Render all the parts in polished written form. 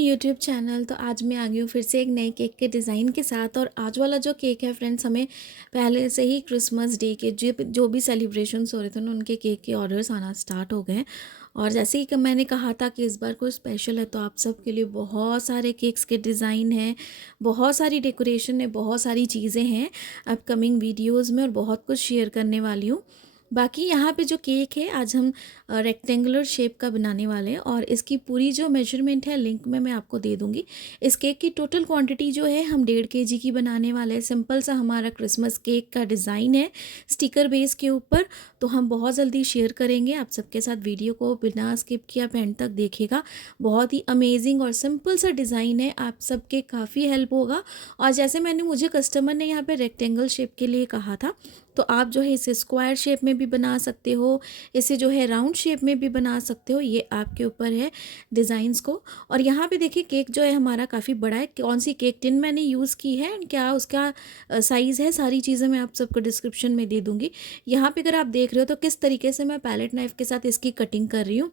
My YouTube channel. तो आज मैं आ गई हूँ फिर से एक नए केक के डिज़ाइन के साथ। और आज वाला जो केक है फ्रेंड्स, हमें पहले से ही क्रिसमस डे के जो जो भी सेलिब्रेशंस हो रहे थे ना, उनके केक के ऑर्डर्स आना स्टार्ट हो गए हैं। और जैसे ही कि मैंने कहा था कि इस बार कुछ स्पेशल है, तो आप सब के लिए बहुत सारे केक्स के डिज़ाइन हैं, बहुत सारी डेकोरेशन है, बहुत सारी चीज़ें हैं अपकमिंग वीडियोज़ में, और बहुत कुछ शेयर करने वाली हूँ। बाकी यहाँ पे जो केक है, आज हम रेक्टेंगुलर शेप का बनाने वाले हैं, और इसकी पूरी जो मेजरमेंट है लिंक में मैं आपको दे दूँगी। इस केक की टोटल क्वांटिटी जो है, हम 1.5 kg की बनाने वाले हैं। सिंपल सा हमारा क्रिसमस केक का डिज़ाइन है स्टिकर बेस के ऊपर। तो हम बहुत जल्दी शेयर करेंगे आप सबके साथ। वीडियो को बिना स्किप किए आप एंड तक देखिएगा। बहुत ही अमेजिंग और सिंपल सा डिज़ाइन है, आप सबके काफ़ी हेल्प होगा। और जैसे मुझे कस्टमर ने यहाँ पे रेक्टेंगल शेप के लिए कहा था, तो आप जो है इसे स्क्वायर शेप में भी बना सकते हो, इसे जो है राउंड शेप में भी बना सकते हो, ये आपके ऊपर है डिज़ाइंस को। और यहाँ पे देखिए केक जो है हमारा काफ़ी बड़ा है। कौन सी केक टिन मैंने यूज़ की है, क्या उसका साइज़ है, सारी चीज़ें मैं आप सबको डिस्क्रिप्शन में दे दूँगी। यहाँ पे अगर आप देख रहे हो तो किस तरीके से मैं पैलेट नाइफ़ के साथ इसकी कटिंग कर रही हूँ,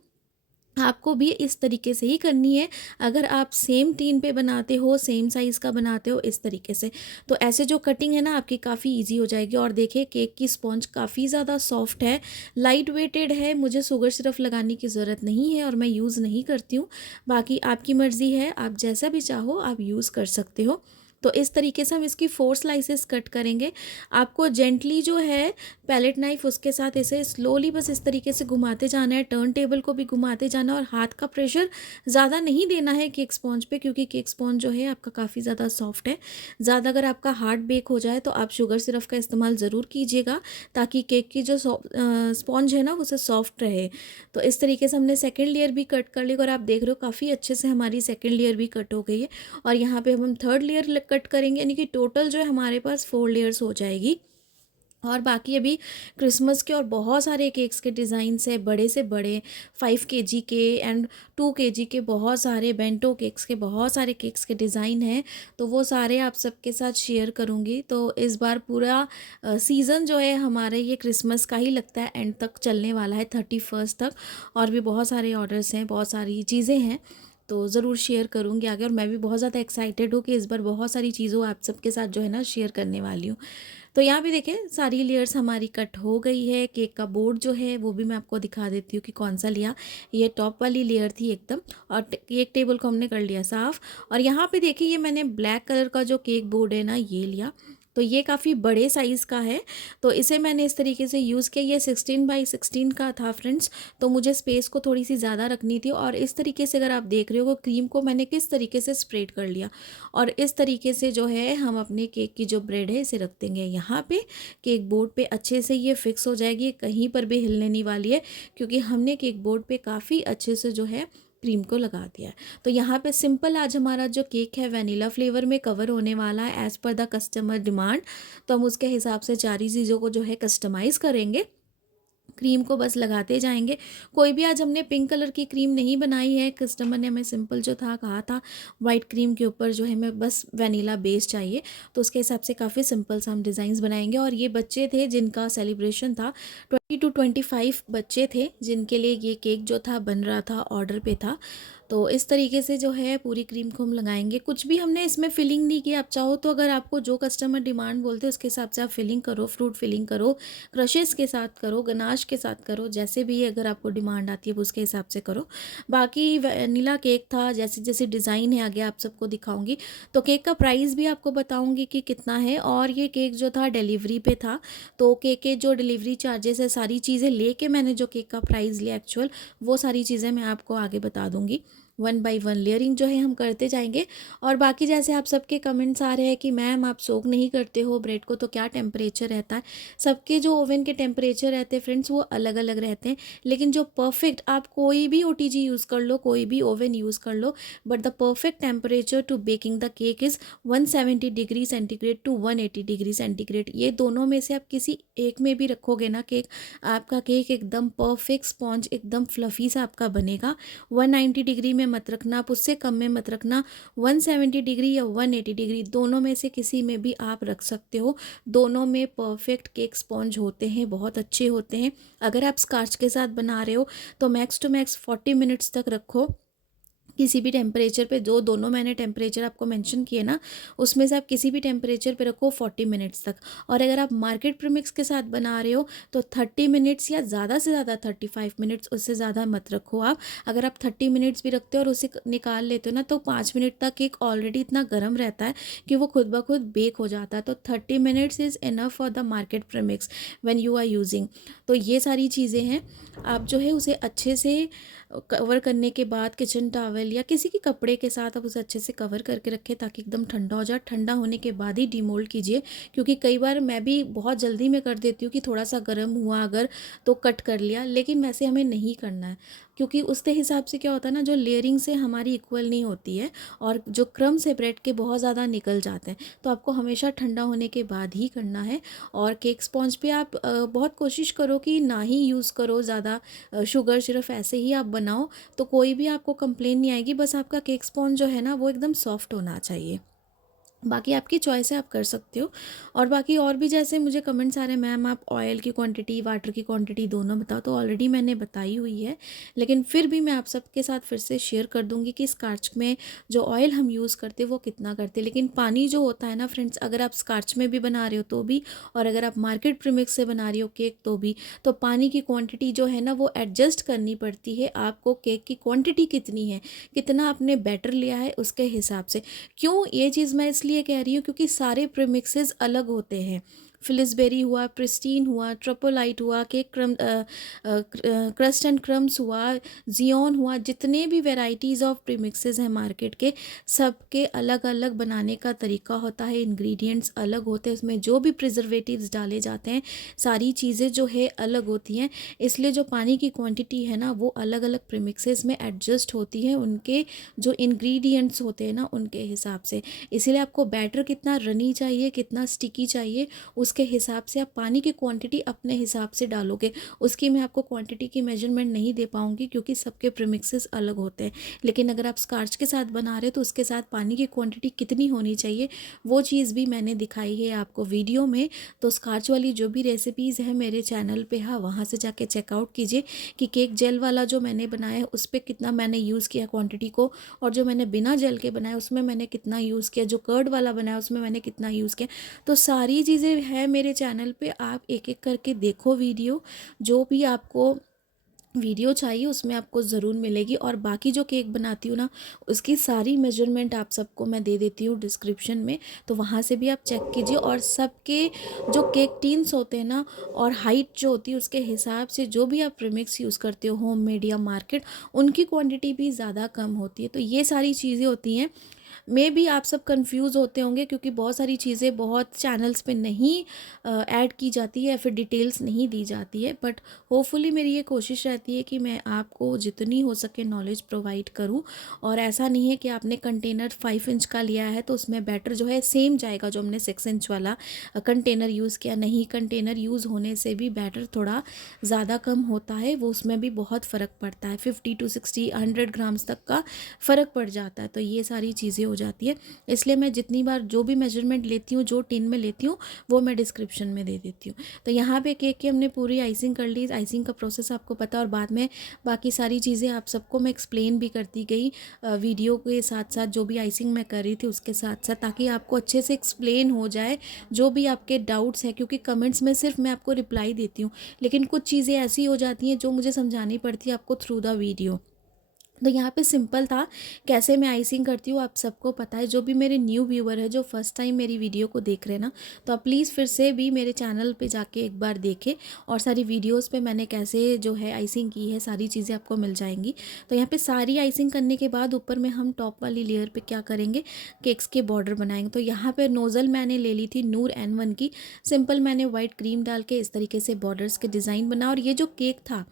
आपको भी इस तरीके से ही करनी है। अगर आप सेम टीन पे बनाते हो, सेम साइज़ का बनाते हो इस तरीके से, तो ऐसे जो कटिंग है ना आपकी काफ़ी इजी हो जाएगी। और देखिए केक की स्पॉन्ज काफ़ी ज़्यादा सॉफ्ट है, लाइट वेटेड है, मुझे शुगर सिरप लगाने की ज़रूरत नहीं है और मैं यूज़ नहीं करती हूँ। बाकी आपकी मर्ज़ी है, आप जैसा भी चाहो आप यूज़ कर सकते हो। तो इस तरीके से हम इसकी 4 स्लाइसेस कट करेंगे। आपको जेंटली जो है पैलेट नाइफ उसके साथ इसे स्लोली बस इस तरीके से घुमाते जाना है, टर्न टेबल को भी घुमाते जाना है, और हाथ का प्रेशर ज़्यादा नहीं देना है केक स्पॉन्ज पे, क्योंकि केक स्पॉन्ज जो है आपका काफ़ी ज़्यादा सॉफ्ट है। ज़्यादा अगर आपका हार्ड बेक हो जाए तो आप शुगर सिरप का इस्तेमाल ज़रूर कीजिएगा, ताकि केक की जो स्पॉन्ज है ना उसे सॉफ्ट रहे। तो इस तरीके से हमने सेकेंड लेयर भी कट कर ली, और आप देख रहे हो काफ़ी अच्छे से हमारी सेकेंड लेयर भी कट हो गई है। और यहाँ पे हम थर्ड लेयर कट करेंगे, यानी कि टोटल जो है हमारे पास 4 लेयर्स हो जाएगी। और बाकी अभी क्रिसमस के और बहुत सारे केक्स के डिज़ाइंस है, बड़े से बड़े 5 kg के एंड 2 kg के, बहुत सारे बेंटो केक्स के, बहुत सारे केक्स के डिज़ाइन हैं। तो वो सारे आप सबके साथ शेयर करूँगी। तो इस बार पूरा सीज़न जो है हमारे ये क्रिसमस का ही लगता है, एंड तक चलने वाला है 31st तक। और भी बहुत सारे ऑर्डर्स हैं, बहुत सारी चीज़ें हैं, तो ज़रूर शेयर करूँगी आगे। और मैं भी बहुत ज़्यादा एक्साइटेड हूँ कि इस बार बहुत सारी चीज़ों आप सबके साथ जो है ना शेयर करने वाली हूँ। तो यहाँ भी देखें सारी लेयर्स हमारी कट हो गई है। केक का बोर्ड जो है वो भी मैं आपको दिखा देती हूँ कि कौन सा लिया। ये टॉप वाली लेयर थी एकदम, और केक टेबल को हमने कर लिया साफ़। और यहाँ पे देखिए ये मैंने ब्लैक कलर का जो केक बोर्ड है ना ये लिया। तो ये काफ़ी बड़े साइज़ का है, तो इसे मैंने इस तरीके से यूज़ किया। ये 16x16 का था फ्रेंड्स, तो मुझे स्पेस को थोड़ी सी ज़्यादा रखनी थी। और इस तरीके से अगर आप देख रहे हो क्रीम को मैंने किस तरीके से स्प्रेड कर लिया। और इस तरीके से जो है हम अपने केक की जो ब्रेड है इसे रख देंगे यहाँ पे केक बोर्ड पे। अच्छे से ये फिक्स हो जाएगी, कहीं पर भी हिलने नहीं वाली है, क्योंकि हमने केक बोर्ड पे काफ़ी अच्छे से जो है क्रीम को लगा दिया है। तो यहाँ पे सिंपल आज हमारा जो केक है वनीला फ्लेवर में कवर होने वाला है as per the customer demand. तो हम उसके हिसाब से सारी चीज़ों को जो है कस्टमाइज़ करेंगे, क्रीम को बस लगाते जाएंगे। कोई भी आज हमने पिंक कलर की क्रीम नहीं बनाई है, कस्टमर ने हमें सिंपल जो था कहा था वाइट क्रीम के ऊपर जो है हमें बस वनीला बेस चाहिए। तो उसके हिसाब से काफ़ी सिंपल सा हम डिज़ाइंस बनाएंगे। और ये बच्चे थे जिनका सेलिब्रेशन था, 20 to 25 बच्चे थे जिनके लिए ये केक जो था बन रहा था, ऑर्डर पे था। तो इस तरीके से जो है पूरी क्रीम को हम लगाएंगे। कुछ भी हमने इसमें फिलिंग नहीं की। आप चाहो तो अगर आपको जो कस्टमर डिमांड बोलते हैं उसके हिसाब से आप फिलिंग करो, फ्रूट फिलिंग करो, क्रशेस के साथ करो, गनाश के साथ करो, जैसे भी अगर आपको डिमांड आती है वो उसके हिसाब से करो। बाकी वनीला केक था, जैसे जैसे डिज़ाइन है आगे आप सबको दिखाऊंगी। तो केक का प्राइस भी आपको बताऊंगी कि कितना है। और ये केक जो था डिलीवरी पे था, तो केक के जो डिलीवरी चार्जेस है सारी चीज़ें लेके मैंने जो केक का प्राइस लिया एक्चुअल, वो सारी चीज़ें मैं आपको आगे बता दूंगी। 1 by 1 लेयरिंग जो है हम करते जाएंगे। और बाकी जैसे आप सबके कमेंट्स आ रहे हैं कि मैम आप सोक नहीं करते हो ब्रेड को, तो क्या टेम्परेचर रहता है। सबके जो ओवन के टेम्परेचर रहते हैं फ्रेंड्स वो अलग अलग रहते हैं, लेकिन जो परफेक्ट, आप कोई भी ओटीजी यूज़ कर लो, कोई भी ओवन यूज़ कर लो, but the perfect temperature to baking the cake is 170 degree centigrade to 180 degree centigrade. ये दोनों में से आप किसी एक में भी रखोगे ना केक, आपका केक एकदम परफेक्ट स्पॉन्ज एकदम फ्लफ़ी सा आपका बनेगा। 190 डिग्री में मत रखना, आप उससे कम में मत रखना। 170 डिग्री या 180 डिग्री दोनों में से किसी में भी आप रख सकते हो। दोनों में परफेक्ट केक स्पॉन्ज होते हैं, बहुत अच्छे होते हैं। अगर आप स्कार्च के साथ बना रहे हो तो मैक्स टू मैक्स 40 मिनट्स तक रखो। किसी भी टेम्परेचर पे, जो दोनों मैंने टेम्परेचर आपको मेंशन किए ना, उसमें से आप किसी भी टेम्परेचर पे रखो 40 मिनट्स तक। और अगर आप मार्केट प्रीमिक्स के साथ बना रहे हो तो 30 मिनट्स या ज़्यादा से ज़्यादा 35 मिनट्स, उससे ज़्यादा मत रखो आप। अगर आप 30 मिनट्स भी रखते हो और उसे निकाल लेते हो ना, तो 5 मिनट तक केक ऑलरेडी इतना गर्म रहता है कि वो खुद ब खुद बेक हो जाता है। तो 30 minutes is enough for the market premix when you are using. तो ये सारी चीज़ें हैं। आप जो है उसे अच्छे से कवर करने के बाद किचन टॉवल या किसी के कपड़े के साथ आप उसे अच्छे से कवर करके रखें ताकि एकदम ठंडा हो जाए। ठंडा होने के बाद ही डीमोल्ड कीजिए, क्योंकि कई बार मैं भी बहुत जल्दी में कर देती हूँ कि थोड़ा सा गर्म हुआ अगर तो कट कर लिया, लेकिन वैसे हमें नहीं करना है, क्योंकि उसके हिसाब से क्या होता है ना, जो लेयरिंग से हमारी इक्वल नहीं होती है और जो क्रम्स है ब्रेड के बहुत ज़्यादा निकल जाते हैं। तो आपको हमेशा ठंडा होने के बाद ही करना है। और केक स्पॉन्ज पे आप बहुत कोशिश करो कि ना ही यूज़ करो ज़्यादा शुगर, सिर्फ ऐसे ही आप बनाओ तो कोई भी आपको कंप्लेन नहीं आएगी। बस आपका केक स्पॉन्ज जो है ना वो एकदम सॉफ्ट होना चाहिए। बाकी आपकी चॉइस है, आप कर सकते हो। और बाकी और भी जैसे मुझे कमेंट्स आ रहे हैं, मैम आप ऑयल की क्वांटिटी, वाटर की क्वांटिटी दोनों बताओ, तो ऑलरेडी मैंने बताई हुई है, लेकिन फिर भी मैं आप सबके साथ फिर से शेयर कर दूंगी कि स्कार्च में जो ऑयल हम यूज़ करते हैं वो कितना करते हैं। लेकिन पानी जो होता है ना फ्रेंड्स, अगर आप स्कार्च में भी बना रहे हो तो भी, और अगर आप मार्केट प्रीमिक्स से बना रही हो केक तो भी, तो पानी की क्वान्टिटी जो है ना वो एडजस्ट करनी पड़ती है आपको। केक की क्वान्टिटी कितनी है, कितना आपने बैटर लिया है उसके हिसाब से। क्यों ये चीज़ मैं इसलिए कह रही हूँ, क्योंकि सारे प्रीमिक्सेस अलग होते हैं। फिलिसबेरी हुआ, प्रिस्टीन हुआ, ट्रोपोलाइट हुआ, केक क्रस्ट एंड क्रम्स हुआ, जियोन हुआ, जितने भी वेराइटीज़ ऑफ प्रीमिक्सेस हैं मार्केट के, सबके अलग अलग बनाने का तरीका होता है, इंग्रेडिएंट्स अलग होते हैं, उसमें जो भी प्रिजर्वेटिव्स डाले जाते हैं सारी चीज़ें जो है अलग होती हैं। इसलिए जो पानी की क्वांटिटी है ना वो अलग अलग प्रीमिक्सेस में एडजस्ट होती है, उनके जो इंग्रेडिएंट्स होते हैं ना उनके हिसाब से। इसीलिए आपको बैटर कितना रनी चाहिए, कितना स्टिकी चाहिए, उसके हिसाब से आप पानी की क्वांटिटी अपने हिसाब से डालोगे। उसकी मैं आपको क्वांटिटी की मेजरमेंट नहीं दे पाऊंगी क्योंकि सबके प्रीमिक्सेस अलग होते हैं। लेकिन अगर आप स्कार्च के साथ बना रहे हो तो उसके साथ पानी की क्वांटिटी कितनी होनी चाहिए वो चीज़ भी मैंने दिखाई है आपको वीडियो में। तो स्कार्च वाली जो भी रेसिपीज़ है मेरे चैनल पे है, वहाँ से जाके चेकआउट कीजिए कि केक जेल वाला जो मैंने बनाया है उस पर कितना मैंने यूज़ किया क्वान्टिटी को, और जो मैंने बिना जेल के बनाया उसमें मैंने कितना यूज़ किया, जो कर्ड वाला बनाया उसमें मैंने कितना यूज़ किया। तो सारी चीज़ें हैं मेरे चैनल पे, आप एक एक करके देखो वीडियो। जो भी आपको वीडियो चाहिए उसमें आपको ज़रूर मिलेगी। और बाकी जो केक बनाती हूँ ना उसकी सारी मेजरमेंट आप सबको मैं दे देती हूँ डिस्क्रिप्शन में, तो वहाँ से भी आप चेक कीजिए। और सबके जो केक टीन्स होते हैं ना और हाइट जो होती है उसके हिसाब से जो भी आप प्रीमिक्स यूज़ करते हो होममेड या मार्केट, उनकी क्वांटिटी भी ज़्यादा कम होती है। तो ये सारी चीज़ें होती हैं। मे भी आप सब कंफ्यूज होते होंगे क्योंकि बहुत सारी चीज़ें बहुत चैनल्स पे नहीं ऐड की जाती है या फिर डिटेल्स नहीं दी जाती है, बट होपफुली मेरी ये कोशिश रहती है कि मैं आपको जितनी हो सके नॉलेज प्रोवाइड करूं। और ऐसा नहीं है कि आपने कंटेनर 5 इंच का लिया है तो उसमें बैटर जो है सेम जाएगा जो हमने 6 इंच वाला कंटेनर यूज़ किया। नहीं, कंटेनर यूज़ होने से भी बैटर थोड़ा ज़्यादा कम होता है, वो उसमें भी बहुत फ़र्क पड़ता है, 50 to 60 100 ग्राम्स तक का फ़र्क पड़ जाता है। तो ये सारी चीज़ें हो जाती है, इसलिए मैं जितनी बार जो भी मेजरमेंट लेती हूँ, जो टिन में लेती हूँ, वो मैं डिस्क्रिप्शन में दे देती हूँ। तो यहाँ पे केक की हमने पूरी आइसिंग कर ली, आइसिंग का प्रोसेस आपको पता, और बाद में बाकी सारी चीज़ें आप सबको मैं एक्सप्लेन भी करती गई वीडियो के साथ साथ, जो भी आइसिंग मैं कर रही थी उसके साथ साथ, ताकि आपको अच्छे से एक्सप्लेन हो जाए जो भी आपके डाउट्स हैं। क्योंकि कमेंट्स में सिर्फ मैं आपको रिप्लाई देती हूँ, लेकिन कुछ चीज़ें ऐसी हो जाती हैं जो मुझे समझानी पड़ती है आपको थ्रू द वीडियो। तो यहाँ पे सिंपल था कैसे मैं आइसिंग करती हूँ, आप सबको पता है। जो भी मेरे न्यू व्यूअर है जो फर्स्ट टाइम मेरी वीडियो को देख रहे हैं ना, तो आप प्लीज़ फिर से भी मेरे चैनल पे जाके एक बार देखें, और सारी वीडियोस पे मैंने कैसे जो है आइसिंग की है सारी चीज़ें आपको मिल जाएंगी। तो यहाँ पे सारी आइसिंग करने के बाद ऊपर में हम टॉप वाली लेयर पे क्या करेंगे, केक्स के बॉर्डर बनाएंगे। तो यहाँ पर नोज़ल मैंने ले ली थी नूर N1 की। सिंपल मैंने वाइट क्रीम डाल के इस तरीके से बॉर्डर्स के डिज़ाइन बना। और ये जो केक था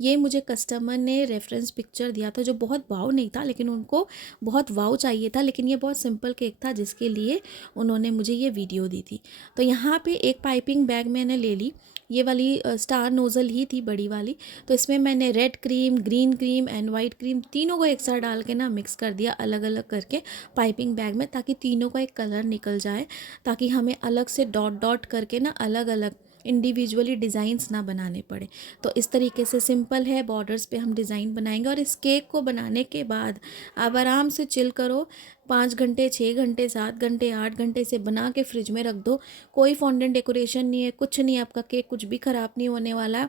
ये मुझे कस्टमर ने रेफरेंस पिक्चर दिया था जो बहुत वाव नहीं था, लेकिन उनको बहुत वाव चाहिए था, लेकिन ये बहुत सिंपल केक था जिसके लिए उन्होंने मुझे ये वीडियो दी थी। तो यहाँ पे एक पाइपिंग बैग मैंने ले ली, ये वाली स्टार नोज़ल ही थी बड़ी वाली। तो इसमें मैंने red cream, green cream and white cream तीनों को एक साथ डाल के ना मिक्स कर दिया अलग अलग करके पाइपिंग बैग में, ताकि तीनों का एक कलर निकल जाए, ताकि हमें अलग से डॉट डॉट करके ना अलग अलग इंडिविजुअली डिज़ाइंस ना बनाने पड़े। तो इस तरीके से सिंपल है, बॉर्डर्स पे हम डिज़ाइन बनाएंगे। और इस केक को बनाने के बाद आप आराम से चिल करो, 5 घंटे, 6 घंटे, 7 घंटे, 8 घंटे से बना के फ्रिज में रख दो। कोई फॉन्डेंट डेकोरेशन नहीं है, कुछ नहीं है, आपका केक कुछ भी ख़राब नहीं होने वाला है,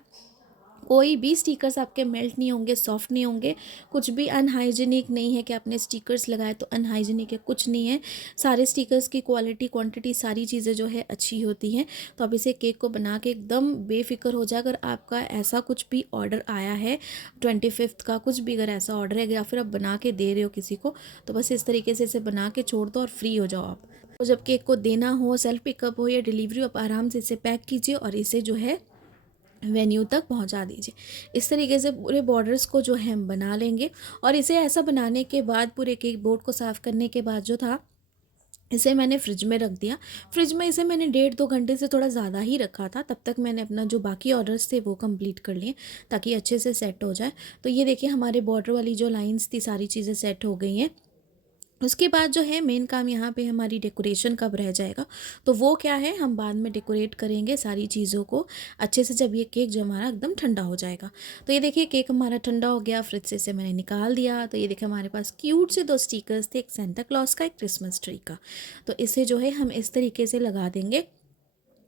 कोई भी स्टिकर्स आपके मेल्ट नहीं होंगे, सॉफ्ट नहीं होंगे, कुछ भी अनहाइजीनिक नहीं है कि आपने स्टिकर्स लगाए तो अनहाइजीनिक है, कुछ नहीं है। सारे स्टिकर्स की क्वालिटी, क्वांटिटी, सारी चीज़ें जो है अच्छी होती हैं। तो अब इसे केक को बना के एकदम बेफिक्र हो जाए। अगर आपका ऐसा कुछ भी ऑर्डर आया है 25th का, कुछ भी अगर ऐसा ऑर्डर है या फिर आप बना के दे रहे हो किसी को, तो बस इस तरीके से इसे बना के छोड़ दो और फ्री हो जाओ आप। तो जब केक को देना हो, सेल्फ पिकअप हो या डिलीवरी हो, आप आराम से इसे पैक कीजिए और इसे जो है वेन्यू तक पहुंचा दीजिए। इस तरीके से पूरे बॉर्डर्स को जो है हम बना लेंगे। और इसे ऐसा बनाने के बाद, पूरे केक बोर्ड को साफ़ करने के बाद जो था, इसे मैंने फ्रिज में रख दिया। फ्रिज में इसे मैंने 1.5-2 घंटे से थोड़ा ज़्यादा ही रखा था। तब तक मैंने अपना जो बाकी ऑर्डर्स थे वो कंप्लीट कर लिए, ताकि अच्छे से सेट हो जाए। तो ये देखिए, हमारे बॉर्डर वाली जो लाइंस थी, सारी चीज़ें सेट हो गई हैं। उसके बाद जो है मेन काम यहाँ पे हमारी डेकोरेशन कब रह जाएगा, तो वो क्या है, हम बाद में डेकोरेट करेंगे सारी चीज़ों को अच्छे से, जब ये केक जो हमारा एकदम ठंडा हो जाएगा। तो ये देखिए, केक हमारा ठंडा हो गया, फ्रिज से इसे मैंने निकाल दिया। तो ये देखिए, हमारे पास क्यूट से 2 स्टिकर्स थे, एक सेंटा क्लॉज का, एक क्रिसमस ट्री का। तो इसे जो है हम इस तरीके से लगा देंगे।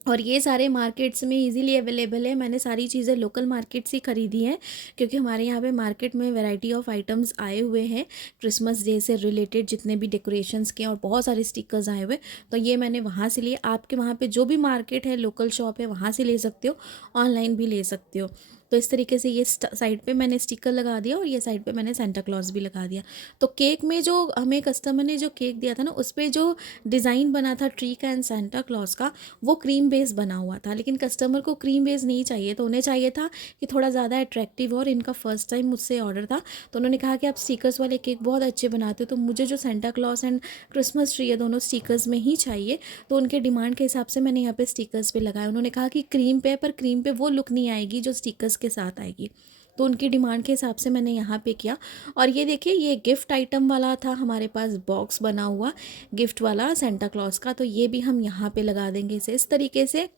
और ये सारे मार्केट्स में इजीली अवेलेबल है। मैंने सारी चीज़ें लोकल मार्केट से खरीदी हैं, क्योंकि हमारे यहाँ पे मार्केट में वैरायटी ऑफ आइटम्स आए हुए हैं क्रिसमस डे से रिलेटेड, जितने भी डेकोरेशंस के, और बहुत सारे स्टिकर्स आए हुए। तो ये मैंने वहाँ से लिए। आपके वहाँ पे जो भी मार्केट है, लोकल शॉप है, वहाँ से ले सकते हो, ऑनलाइन भी ले सकते हो। तो इस तरीके से ये साइड पे मैंने स्टिकर लगा दिया और ये साइड पे मैंने सेंटा क्लॉज भी लगा दिया। तो केक में जो हमें कस्टमर ने जो केक दिया था ना, उस पर जो डिज़ाइन बना था ट्री का एंड सेंटा क्लॉज का, वो क्रीम बेस बना हुआ था। लेकिन कस्टमर को क्रीम बेस नहीं चाहिए, तो उन्हें चाहिए था कि थोड़ा ज़्यादा अट्रैक्टिव हो। और इनका फर्स्ट टाइम मुझसे ऑर्डर था, तो उन्होंने कहा कि आप स्टिकर्स वाले केक बहुत अच्छे बनाते हो, तो मुझे जो Santa Claus and Christmas tree है, दोनों स्टिकर्स में ही चाहिए। तो उनके डिमांड के हिसाब से मैंने यहाँ पे स्टिकर्स पे लगाया। उन्होंने कहा कि क्रीम पे, पर क्रीम पे वो लुक नहीं आएगी जो स्टिकर्स के साथ आएगी। तो उनकी डिमांड के हिसाब से मैंने यहाँ पे किया। और ये देखिए, ये गिफ्ट आइटम वाला था हमारे पास, बॉक्स बना हुआ गिफ्ट वाला सेंटा क्लॉज का। तो ये भी हम यहाँ पे लगा देंगे इसे इस तरीके से।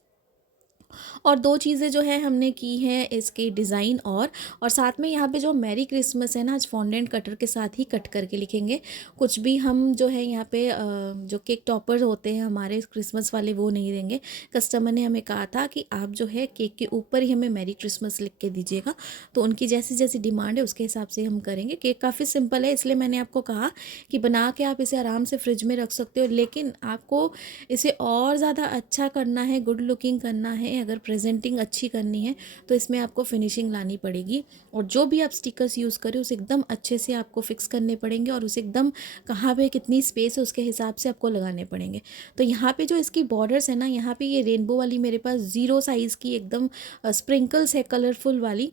और 2 चीज़ें जो है हमने की हैं इसके डिज़ाइन। और साथ में यहाँ पे जो मैरी क्रिसमस है ना, आज फॉन्डेंट कटर के साथ ही कट करके लिखेंगे। कुछ भी हम जो है यहाँ पे जो केक टॉपर होते हैं हमारे क्रिसमस वाले, वो नहीं देंगे। कस्टमर ने हमें कहा था कि आप जो है केक के ऊपर ही हमें मैरी क्रिसमस लिख के दीजिएगा। तो उनकी जैसी जैसी डिमांड है उसके हिसाब से हम करेंगे। केक काफ़ी सिंपल है, इसलिए मैंने आपको कहा कि बना के आप इसे आराम से फ्रिज में रख सकते हो। लेकिन आपको इसे और ज़्यादा अच्छा करना है, गुड लुकिंग करना है, अगर प्रेजेंटिंग अच्छी करनी है, तो इसमें आपको फिनिशिंग लानी पड़ेगी। और जो भी आप स्टिकर्स यूज़ करें उसे एकदम अच्छे से आपको फिक्स करने पड़ेंगे, और उसे एकदम कहाँ पे कितनी स्पेस है उसके हिसाब से आपको लगाने पड़ेंगे। तो यहाँ पे जो इसकी बॉर्डर्स है ना, यहाँ पे ये रेनबो वाली मेरे पास 0 साइज़ की एकदम स्प्रिंकल्स है कलरफुल वाली,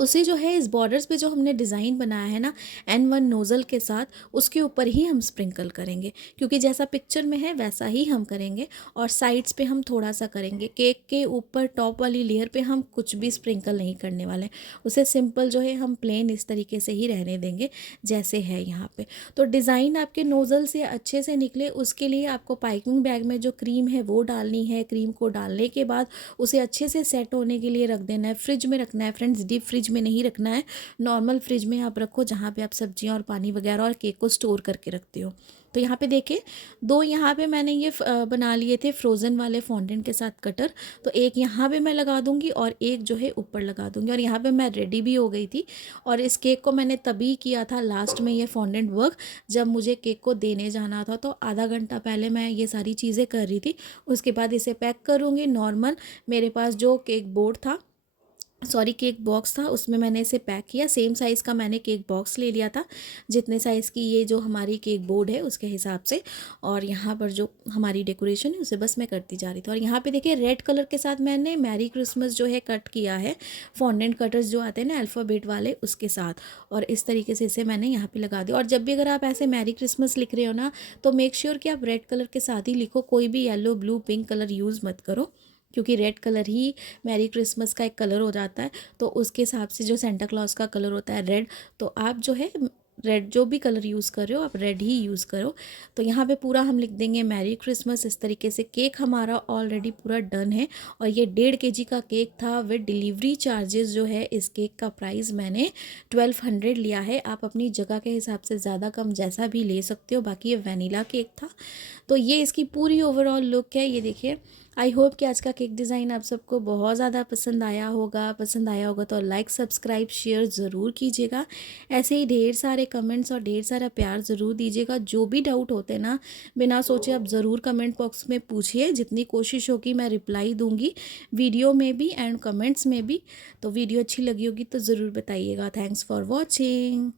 उसे जो है इस बॉर्डर्स पे जो हमने डिज़ाइन बनाया है ना N1 नोज़ल के साथ, उसके ऊपर ही हम स्प्रिंकल करेंगे, क्योंकि जैसा पिक्चर में है वैसा ही हम करेंगे। और साइड्स पे हम थोड़ा सा करेंगे। केक के ऊपर टॉप वाली लेयर पे हम कुछ भी स्प्रिंकल नहीं करने वाले, उसे सिंपल जो है हम प्लेन इस तरीके से ही रहने देंगे जैसे है यहाँ पे। तो डिज़ाइन आपके नोज़ल से अच्छे से निकले, उसके लिए आपको पाइपिंग बैग में जो क्रीम है वो डालनी है। क्रीम को डालने के बाद उसे अच्छे से सेट होने के लिए रख देना है, फ्रिज में रखना है फ्रेंड्स, डीप फ्रिज में नहीं रखना है। नॉर्मल फ्रिज में आप रखो, जहाँ पे आप सब्जियां और पानी वगैरह और केक को स्टोर करके रखते हो। तो यहाँ पे देखिए, 2 यहाँ पे मैंने ये बना लिए थे फ्रोज़न वाले फॉन्डेंट के साथ कटर। तो एक यहाँ पे मैं लगा दूँगी और एक जो है ऊपर लगा दूँगी। और यहाँ पे मैं रेडी भी हो गई थी। और इस केक को मैंने तभी किया था लास्ट में ये फॉन्डेंट वर्क, जब मुझे केक को देने जाना था। तो आधा घंटा पहले मैं ये सारी चीज़ें कर रही थी। उसके बाद इसे पैक करूँगी नॉर्मल। मेरे पास जो केक बोर्ड था, सॉरी केक बॉक्स था, उसमें मैंने इसे पैक किया। सेम साइज़ का मैंने केक बॉक्स ले लिया था, जितने साइज़ की ये जो हमारी केक बोर्ड है उसके हिसाब से। और यहाँ पर जो हमारी डेकोरेशन है उसे बस मैं करती जा रही थी। और यहाँ पे देखिए, रेड कलर के साथ मैंने मैरी क्रिसमस जो है कट किया है, फॉन्डेंट कटर्स जो आते हैं ना अल्फ़ाबेट वाले, उसके साथ। और इस तरीके से इसे मैंने यहाँ पे लगा दिया। और जब भी अगर आप ऐसे मैरी क्रिसमस लिख रहे हो ना, तो मेक श्योर कि आप रेड कलर के साथ ही लिखो, कोई भी yellow, blue, pink colour use मत करो, क्योंकि रेड कलर ही मैरी क्रिसमस का एक कलर हो जाता है। तो उसके हिसाब से जो सेंटा क्लॉज का कलर होता है रेड, तो आप जो है रेड, जो भी कलर यूज़ कर रहे हो आप रेड ही यूज़ करो। तो यहाँ पे पूरा हम लिख देंगे मैरी क्रिसमस। इस तरीके से केक हमारा ऑलरेडी पूरा डन है। और ये 1.5 kg का केक था विद डिलीवरी चार्जेस। जो है इस केक का प्राइस मैंने 1200 लिया है। आप अपनी जगह के हिसाब से ज़्यादा कम जैसा भी ले सकते हो। बाकी ये वनीला केक था। तो ये इसकी पूरी ओवरऑल लुक है, ये देखिए। आई होप कि आज का केक डिज़ाइन आप सबको बहुत ज़्यादा पसंद आया होगा। पसंद आया होगा तो लाइक सब्सक्राइब शेयर ज़रूर कीजिएगा। ऐसे ही ढेर सारे कमेंट्स और ढेर सारा प्यार ज़रूर दीजिएगा। जो भी डाउट होते हैं ना, बिना सोचे आप ज़रूर कमेंट बॉक्स में पूछिए। जितनी कोशिश होगी मैं रिप्लाई दूंगी, वीडियो में भी एंड कमेंट्स में भी। तो वीडियो अच्छी लगी होगी तो ज़रूर बताइएगा। Thanks for watching.